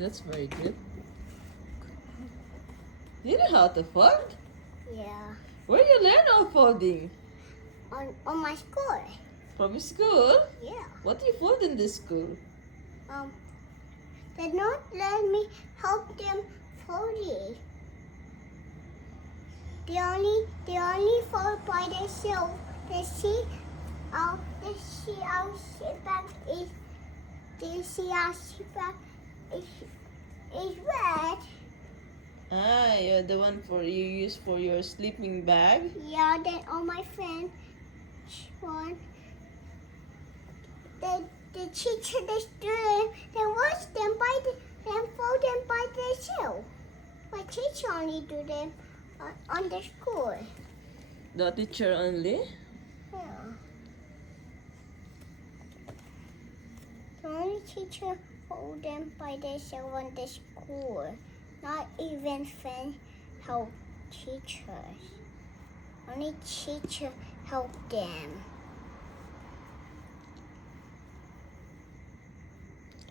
That's very good. You know how to fold? Yeah. Where you learn all folding? On my school. From school? Yeah. What do you fold in this school? They don't let me help them fold it. They only fold by themselves. They see our ship bag is our ship bag is red. Ah, you're the one you use for your sleeping bag? Yeah, then all my friends one. The teacher, the student, they wash them and fold them by themselves. My teacher only do them on the school. The teacher only? Yeah. The only teacher hold them by themselves on the school. Not even friends help teachers. Only teacher help them.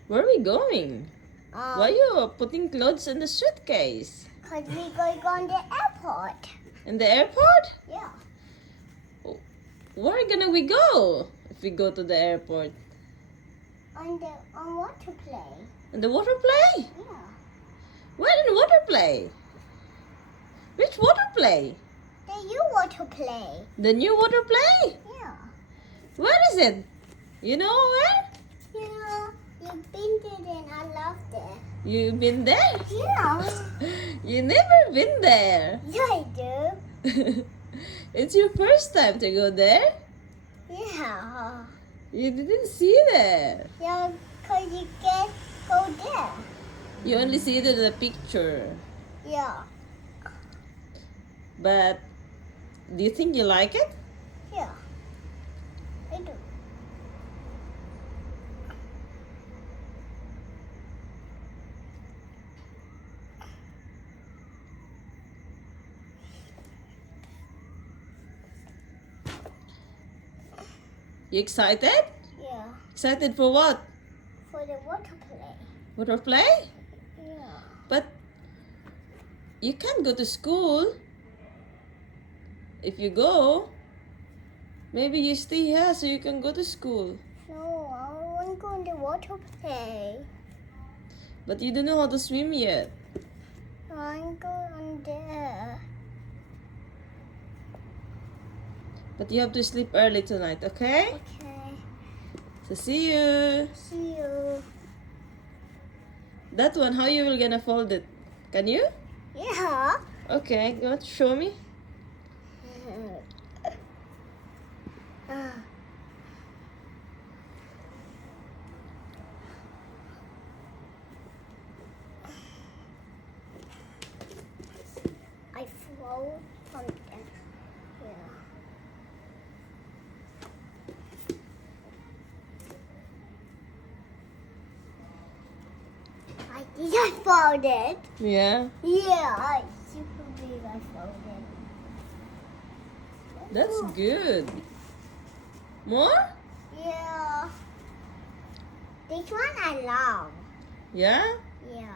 Where are we going? Why are you putting clothes in the suitcase? Because we're going on the airport. In the airport? Yeah. Where we go if we go to the airport? On water play. In the water play? Yeah. Where in water play? Which water play? The new water play. The new water play? Yeah. Where is it? You know where? You've been there and I loved it. You've been there? Yeah. You never been there. Yeah, I do. It's your first time to go there? Yeah. You didn't see there. Yeah, because you can't go there. You only see it in the picture. Yeah. But do you think you like it? Yeah. I do. You excited? Yeah. Excited for what? For the water play. Water play? Yeah. But you can't go to school. If you go, maybe you stay here so you can go to school. No, I want to go in the water play. But you don't know how to swim yet. I want to go on there. But you have to sleep early tonight, okay? Okay. So see you. See you. That one, how you will gonna fold it? Can you? Yeah. Okay, go show me. I float on there. Yeah. I think I found it. Yeah, Yeah, I super big. I found it. that's good. More? Yeah. This one I love. Yeah? Yeah.